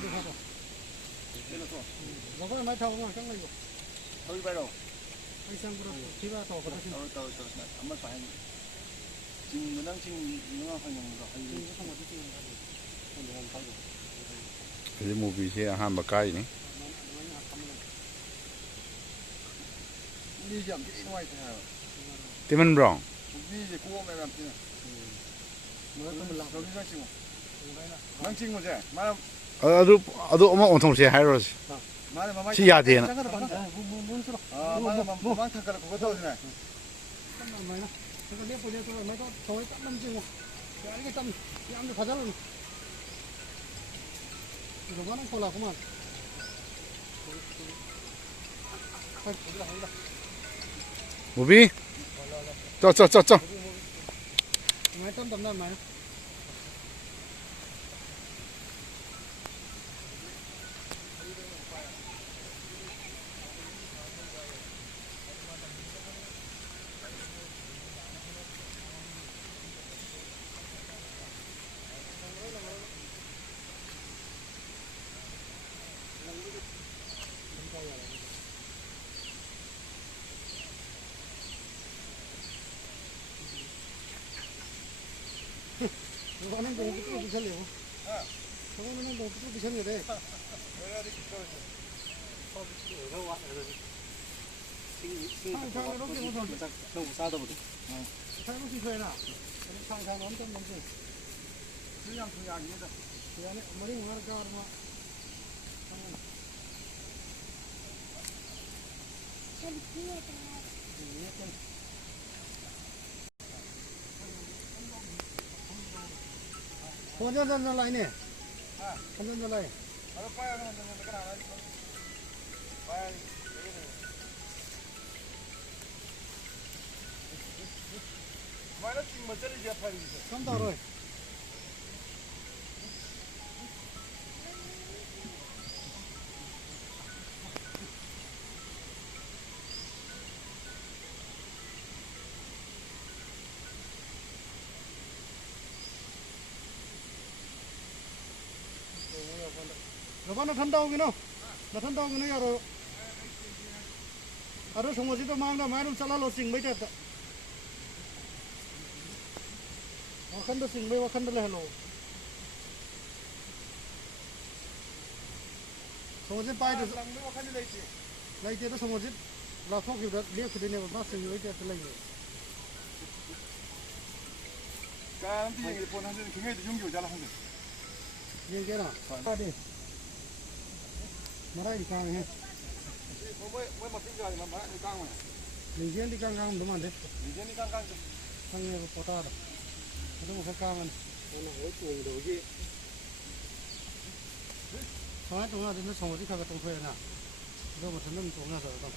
được không? Nó có mấy thau mà căng lên rồi. Thôi bay đâu? Anh xem cái đó, chỉ là thau có đấy. Tao 안 맞아. 지금 문항진 문항하는 거 아니 cái mù bị xe ham bà cay này đi chậm cái ngoài thế nào thì mình rong đi thì cua mày làm thế nào mới tôi làm rồi đi mang chinh một thế mà 아도 엄마 온통 xe hay rồi chỉ ya tiền 아 mang thằng cái 그거 더 thế này cái nếp của tôi mấy có thối tận 5 triệu. Cái tâm ăn được 가자. 이거 많은 콜라구만. 무비 쩌 mấy tấm tầm này mày. 저거는 너무 또 비싸네요. 저거는 너무 또 비싸네. 너무 싸다 보다. 살고 싶어야나. 상상 엄청 넘지. 그냥 이거다. 그냥 머리 뭐라 가면 뭐. 혼자 lại nè. 혼자 lại. Xong tàu rồi. nó thân đâu cái nó thân đâu cái nó rồi ở đó sống ở dưới đó mang ra máy nó sẽ lo sinh mấy cái khăn đó sinh mấy khăn đó là hello sống ở dưới bay được lấy tiền đó sống ở dưới là phong kiểu đó liếc cái này mà sinh mấy cái lấy cái thì cái phone 한대 굉장히 용기 잘라 한대 ये क्या ना đi mà đây đi căng hết mới một cái giờ mà đi căng mà mình đi căng đúng không đấy mình đi căng căng nghe có ta đó nó một cái căng này nó ở chuồng đồ gì thôi chúng ta đến nó sống đi khai trong thuê nào đâu mà thằng nó cũng là rồi không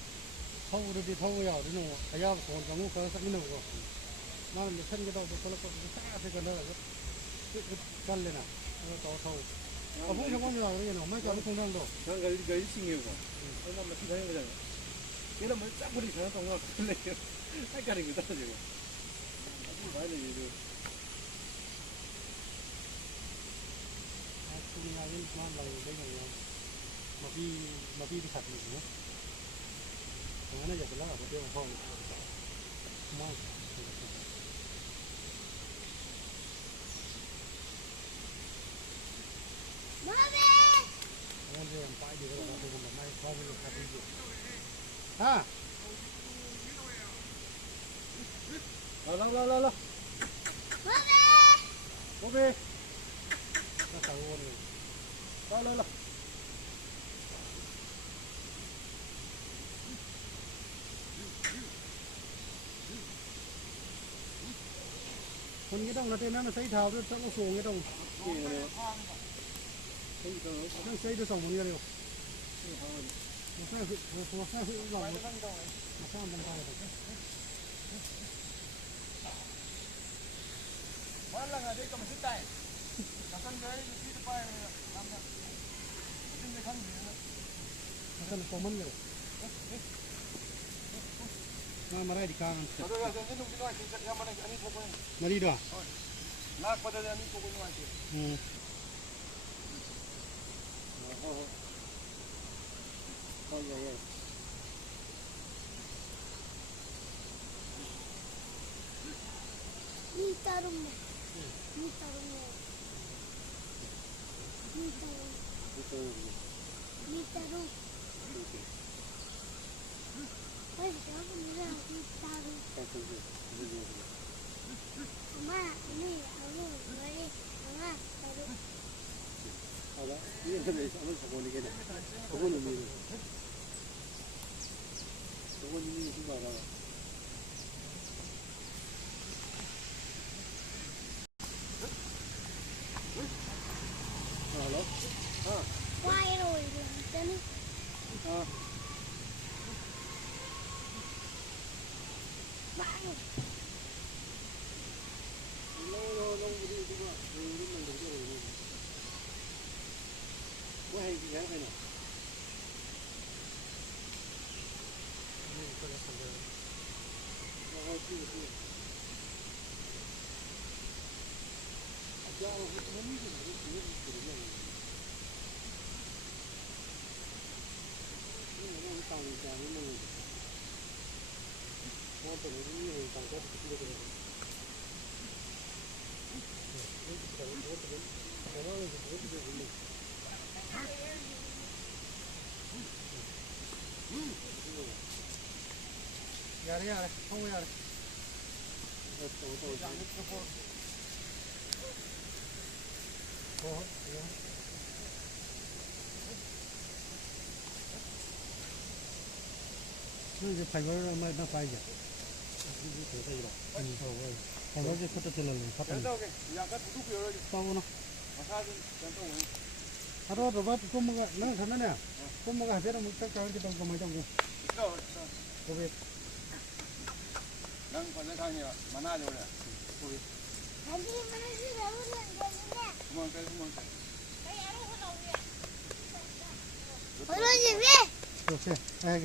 thâu đi thâu vào đi nó cái dao còn trong cái sắc nó rồi nó là thân cái đầu nó có cái cái đó là cái căn lên nào nó to thâu không có nhiều cái gì mấy cái nó không đang đâu cái sinh yêu nó làm cái đấy bây giờ cái là mới chắc có đi thằng nó không lấy hai cái người ta gì mà không phải là gì được cái này nó làm cái này mà đi sạch mình nữa nó giờ cái lá ở bên không mau à lo bố về nó tao ôn rồi lo con cái đồng là tên nó xây thảo cho nó xuống cái đồng nó xây cho sống một người được nó sẽ hữu lòng nó sẽ làm tay được Wala nga dito masitay. Kasan gay dito pa am na. Hindi kan dito. nó common rồi nó mà đây đi càng Ado ya sa nung ginawa kinsa kaya man ani ko ko. nó đi được Lak pa dali ani ko ko ni. 예. 밀가루 먹. 밀가루 먹. 밀가루. 왜 저거 뭐야 밀가루. 엄마, 언니, 아무 머리, 엄마, 가루. 봐봐. 이게 왜 저걸 저거는 게 저거는 뭐 저거는 이미 좀 알아. 알아? Quay rồi làm chân. 아. Bang. 너무 우리 이거 우리만 되게 뭐 해 이게 해나. 야래 성우 야래 이제 발걸을 한번 봐야지. 발걸이 그때 들러는 사탕. 싸우나? 하루도 봐, 꼬마가 나 가면이야. 꼬마가 하자라 먹다 가는데 또 꼬마 좀. 거기 난 번역하냐 만나죠 그래. Nanti mana sih baru yang jadinya? 구멍 빼 구멍 빼. Baru aja, Be. 오케이. 알게.